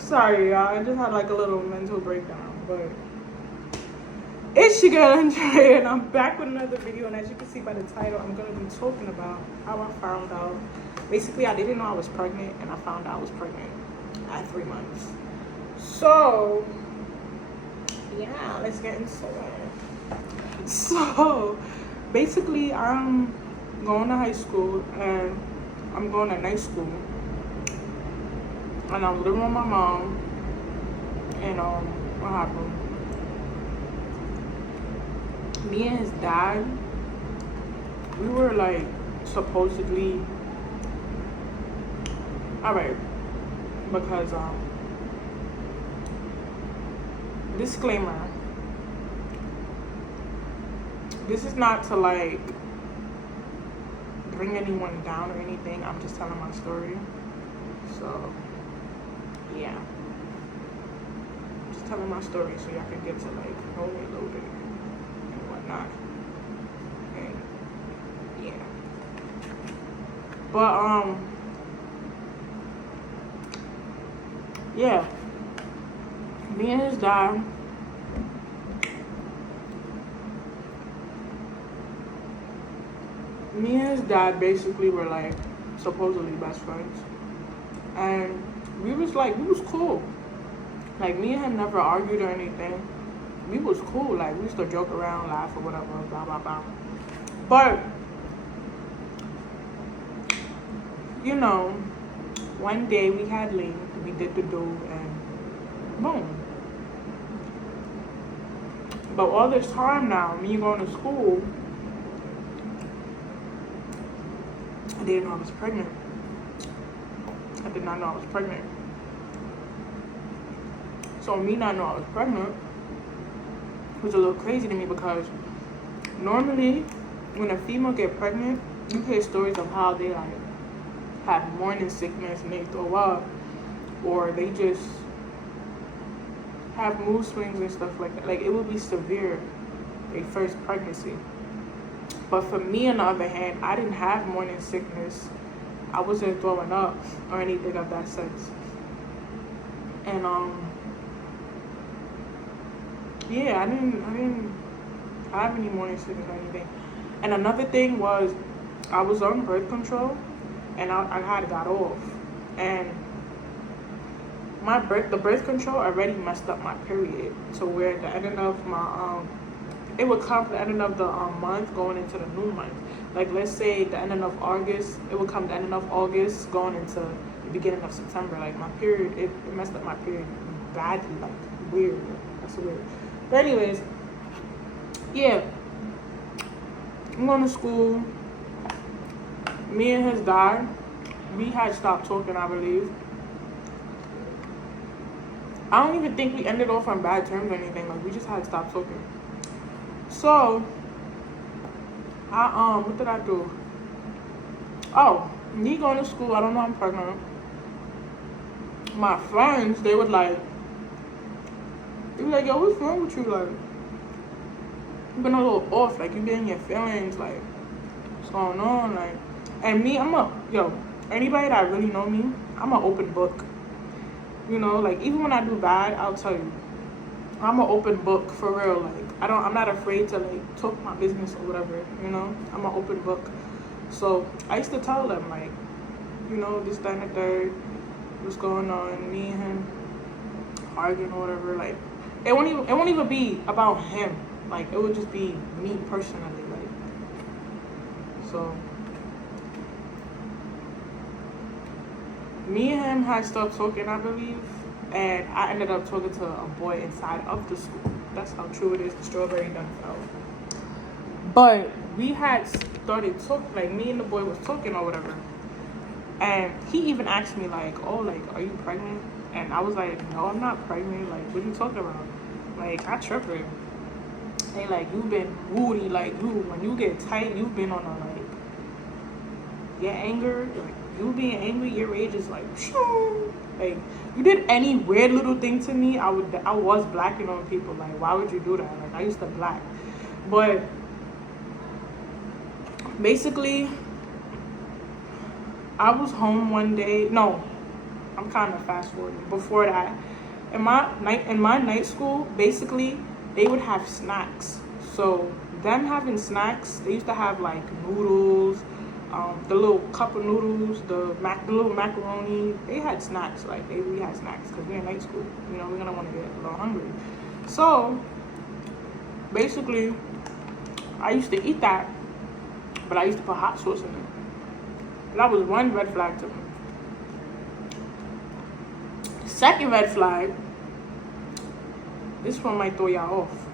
Sorry, y'all. I just had like a little mental breakdown, but it's your girl Andrea, and I'm back with another video. And as you can see by the title, I'm gonna be talking about how I found out. Basically, I didn't know I was pregnant, and I found out I was pregnant at 3 months. So yeah, let's get into it. So basically, I'm going to high school and I'm going to night school, and I was living with my mom. And what happened? Me and his dad, we were like supposedly alright, because disclaimer, this is not to like bring anyone down or anything. I'm just telling my story. So yeah, just telling my story so y'all can get to like know me a little bit and whatnot. And yeah, but yeah, me and his dad, basically were like supposedly best friends, and we was cool. Like, me and him never argued or anything. We was cool. Like, we used to joke around, laugh or whatever, blah blah blah. But you know, one day we had leave, we did the do, and boom. But all this time now, me going to school, I didn't know I was pregnant. I did not know I was pregnant. So me not knowing I was pregnant was a little crazy to me, because normally when a female get pregnant, you hear stories of how they like have morning sickness and they throw up, or they just have mood swings and stuff like that. Like, it would be severe, their first pregnancy. But for me, on the other hand, I didn't have morning sickness. I wasn't throwing up or anything of that sense. And yeah, I didn't have any morning sickness or anything. And another thing was, I was on birth control, and I had got off, and the birth control already messed up my period, to where the ending of my it would come the ending of the month going into the new month. Like, let's say the ending of August, it would come the ending of August going into the beginning of September. Like, my period, it messed up my period badly, like weird. That's weird. But anyways, yeah, I'm going to school. Me and his dad, we had stopped talking, I believe. I don't even think we ended off on bad terms or anything. Like, we just had stopped talking. So I what did I do? Oh, me going to school, I don't know I'm pregnant. My friends, they were like, yo, what's wrong with you? Like, you've been a little off, like, you been in your feelings, like, what's going on? Like, and me, anybody that really know me, I'm an open book. You know, like, even when I do bad, I'll tell you. I'm an open book, for real. Like, I'm not afraid to like talk my business or whatever, you know. I'm an open book. So I used to tell them, like, you know, this, that, and the third, what's going on, me and him arguing or whatever. Like, it won't even be about him. Like, it would just be me personally. Like, so me and him had stopped talking, I believe, and I ended up talking to a boy inside of the school. That's how true it is. The strawberry done fell. But we had started talking, like, me and the boy was talking or whatever. And he even asked me, like, oh, like, are you pregnant? And I was like, no, I'm not pregnant. Like, what are you talking about? Like, I tripping. They like, you've been moody. Like, when you get tight, you've been on a, like, your anger, like, you being angry, your rage is like, shoo. Like, you did any weird little thing to me, I was blacking on people. Like, why would you do that? Like, I used to black. But basically, I was home one day. No, I'm kind of fast forwarding. Before that, in my night school, basically they would have snacks. So them having snacks, they used to have like noodles, the little cup of noodles, the little macaroni. They had snacks. Like we had snacks because we're in night school. You know, we're gonna want to get a little hungry. So basically, I used to eat that, but I used to put hot sauce in it. That was one red flag to me. Second red flag, this one might throw y'all off.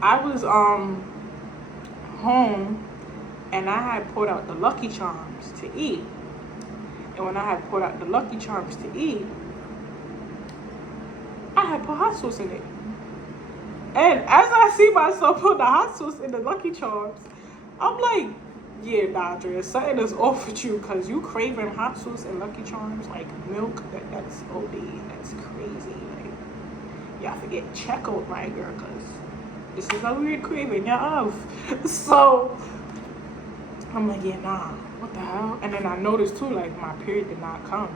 I was home and I had pulled out the Lucky Charms to eat. And when I had pulled out the Lucky Charms to eat, I had put hot sauce in it. And as I see myself put the hot sauce in the Lucky Charms, I'm like, yeah, Dodger, something is off with you because you craving hot sauce and Lucky Charms, like milk, that's OD, that's crazy. Like, y'all have to get check out, my girl, because this is a weird craving you're of. So, I'm like, yeah, nah, what the hell? And then I noticed too, like, my period did not come.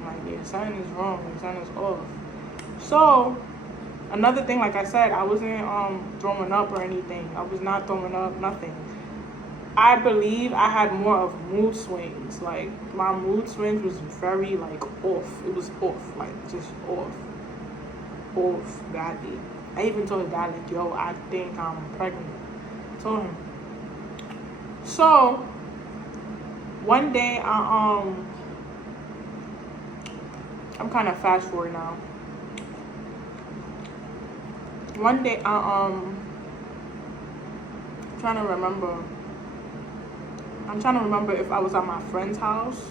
I'm like, yeah, something is wrong, something is off. So, another thing, like I said, I wasn't throwing up or anything. I was not throwing up, nothing. I believe I had more of mood swings. Like, my mood swings was very, like, off. It was off, like, just off. Off, badly. I even told Dad, like, yo, I think I'm pregnant. I told him. So, one day, I'm kind of fast forward now. One day, I'm trying to remember if I was at my friend's house.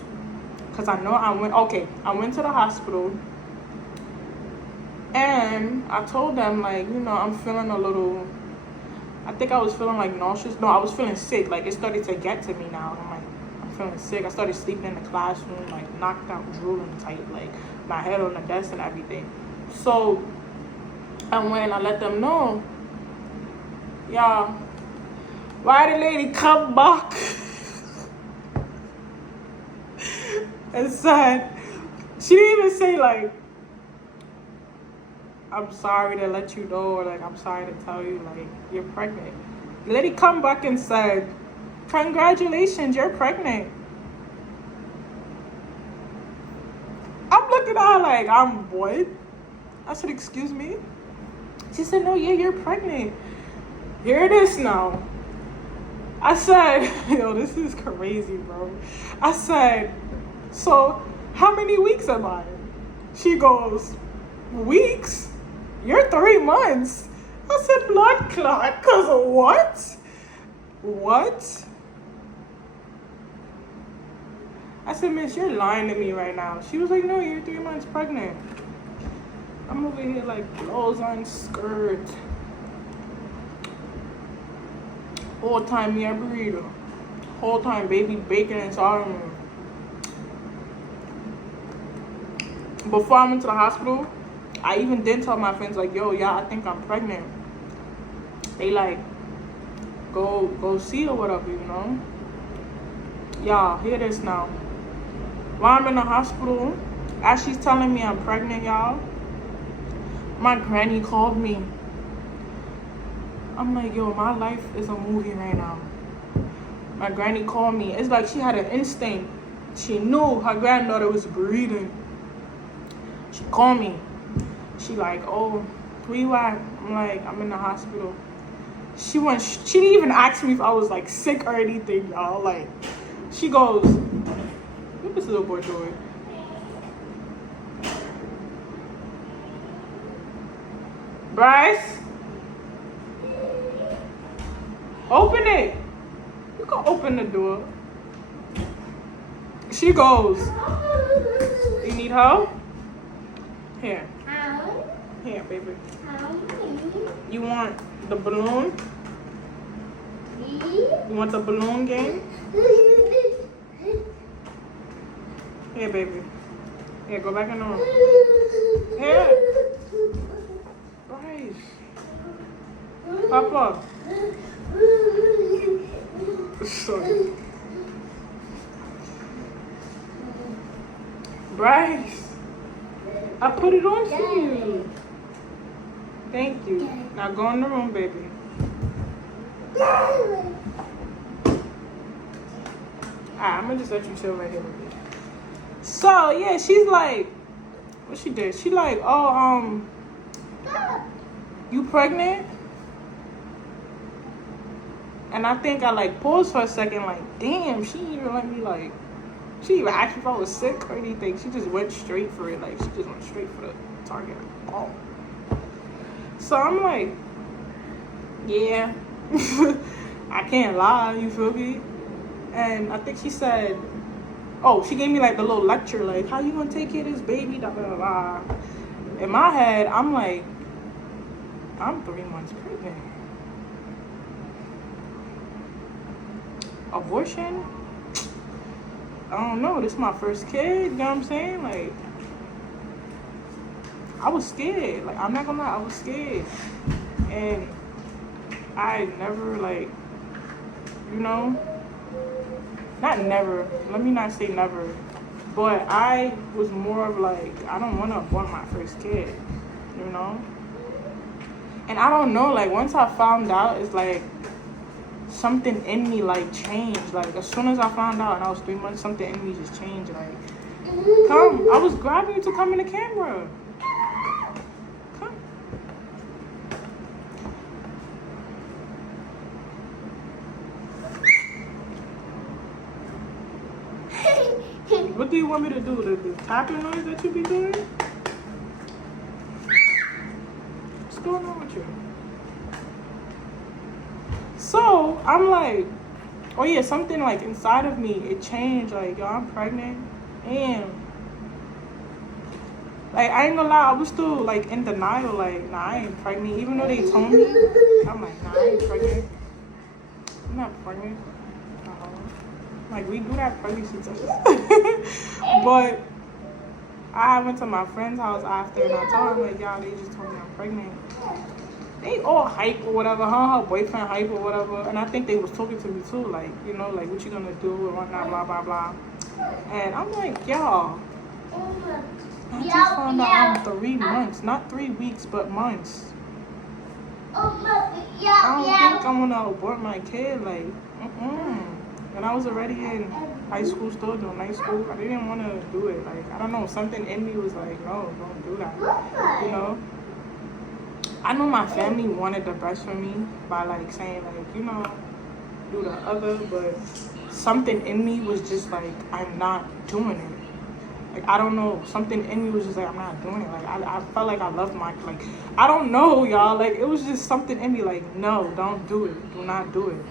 Because I know I went to the hospital. And I told them, like, you know, I'm feeling a little, I think I was feeling like nauseous. No, I was feeling sick. Like, it started to get to me now. And I'm like, I'm feeling sick. I started sleeping in the classroom, like, knocked out, drooling tight, like, my head on the desk and everything. So, and when I let them know, y'all, why the lady come back and said, she didn't even say, like, I'm sorry to let you know, or like, I'm sorry to tell you, like, you're pregnant. The lady come back and said, congratulations, you're pregnant. I'm looking at her like, I'm what? I said, excuse me? She said, no, yeah, you're pregnant. Here it is now. I said, yo, this is crazy, bro. I said, so how many weeks am I? She goes, weeks? You're 3 months. I said, blood clot, cause of what? What? I said, miss, you're lying to me right now. She was like, no, you're 3 months pregnant. I'm over here like clothes on skirt. Whole time me a burrito. Whole time baby bacon and salmon. Before I went to the hospital, I even did tell my friends, like, yo, yeah, I think I'm pregnant. They like, go see or whatever, you know? Y'all, hear this now. While I'm in the hospital, as she's telling me I'm pregnant, y'all, my granny called me. I'm like, yo, my life is a movie right now. My granny called me. It's like she had an instinct. She knew her granddaughter was breathing. She called me. She like, oh, where you at? I'm like, I'm in the hospital. She didn't even ask me if I was like sick or anything, y'all. Like, she goes, what this little boy doing? Bryce, open it. You can open the door. She goes, you need help? Here. Here, baby. You want the balloon? You want the balloon game? Here, baby. Here, go back in the room. Here. Bryce. Papa. Sorry. Bryce, I put it on for you. Thank you. Now go in the room, baby. Alright, I'm gonna just let you chill right here with me. So yeah, she's like, what she did? She like, oh, you pregnant? And I think I like paused for a second, like, damn, she didn't even let me like, she didn't even ask me if I was sick or anything. She just went straight for it, like she just went straight for the target. Oh. So I'm like, yeah, I can't lie, you feel me? And I think she said, oh, she gave me like the little lecture, like, how you gonna take care of this baby, blah, blah, blah. In my head, I'm like, I'm 3 months pregnant. Abortion? I don't know, this is my first kid, you know what I'm saying? Like, I was scared, like, I'm not gonna lie, I was scared. And I never, like, you know, not never, let me not say never, but I was more of like, I don't want to abort my first kid, you know? And I don't know, like, once I found out, it's like, something in me, like, changed. Like, as soon as I found out and I was 3 months, something in me just changed, like, come, I was grabbing you to come in the camera. Come. What do you want me to do? The tapping noise that you be doing? What's going on with you? So, I'm like, oh yeah, something like inside of me, it changed. Like, yo, I'm pregnant. And, like, I ain't gonna lie, I was still, like, in denial. Like, nah, I ain't pregnant. Even though they told me, I'm like, nah, I ain't pregnant. I'm not pregnant. Like, we do that pregnancy test. But I went to my friend's house after and I told her, like, y'all, they just told me I'm pregnant. They all hype or whatever, her boyfriend hype or whatever. And I think they was talking to me too, like, you know, like, what you gonna do and whatnot, blah, blah, blah. And I'm like, y'all, I just found out I'm 3 months, not 3 weeks, but months. I don't think I wanna abort my kid, like, And I was already in high school, still doing night school. I didn't want to do it. Like, I don't know, something in me was like, no, don't do that. You know? I know my family wanted the best for me by, like, saying, like, you know, do the other, but something in me was just like, I'm not doing it. Like, I don't know, something in me was just like, I'm not doing it. Like, I felt like I loved my, like, I don't know, y'all. Like, it was just something in me like, no, don't do it. Do not do it.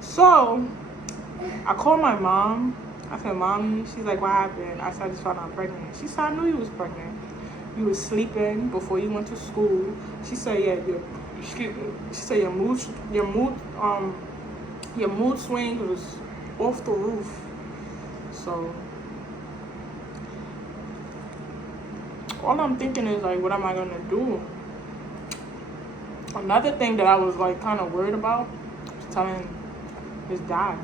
So I called my mom. I said, Mommy, she's like, what happened? I said, I just found out I'm pregnant. She said, I knew you was pregnant. You was sleeping before you went to school. She said, yeah, she said your mood swing was off the roof. So all I'm thinking is, like, what am I gonna do? Another thing that I was, like, kind of worried about was telling his dad.